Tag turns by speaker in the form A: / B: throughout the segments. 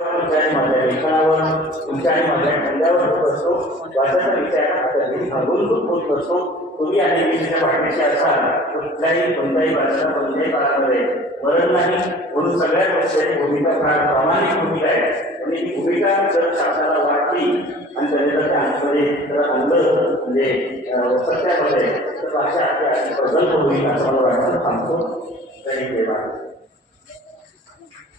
A: तुमच्या आणि माझ्या लेखनावर तुमच्या आणि माझ्या खांद्यावर होत असतो. वाचाचा विचार आता घरी होत असतो तुम्ही आणि पाठीशी असाल कुठल्याही कोणत्याही भाषेला कोणत्याही काळामध्ये मरण नाही. म्हणून सगळ्या भूमिका फार प्रामाणिक भूमिका आहे. आणि ही भूमिका जर शासनाला वाटली आणि त्याने जर जर आणलं म्हणजे सत्यामध्ये तर भाषा आपल्या प्रगल्भ भूमिका असं मला वाटतं थांबतो. जय देवा.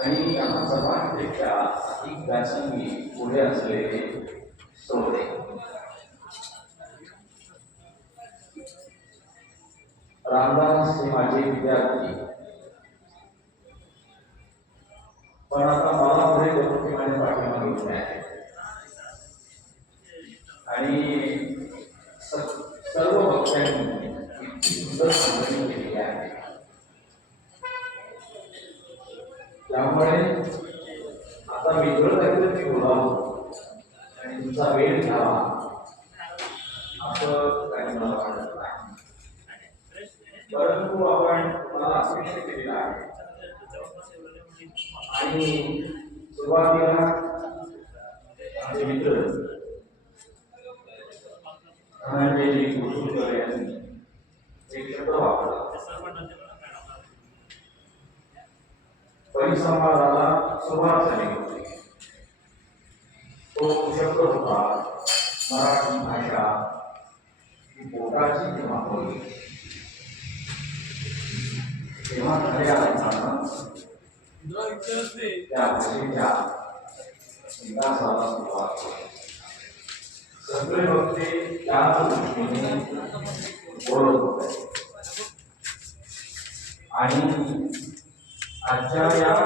B: आणि या सर्वांपेक्षा अधिक व्यासंगी पुढे असलेले सोडले. रामदास हे माझे विद्यार्थी. पण आता मला पुढे त्यामुळे आता मित्र काहीतरी मी बोलावं. आणि तुमचा वेळ घ्यावा. असं काही मला वाटत नाही. परंतु आपण मला अपेक्षा केलेलं आहे. आणि सुरुवातीला आमचे मित्र धनंजयजी कुसुमकर यांनी एक शब्द वापरला. परिसंवादाला सुरुवात झाली होती. तो शब्द होता. मराठी भाषा ही बोटाची जेव्हा होईल तेव्हा खऱ्या अर्थानं त्या भाषेच्या विकासाला सुरुवात होईल सगळे वक्ते त्याच दृष्टीने बोलत होते. आणि ಯಾವ ಯಾವ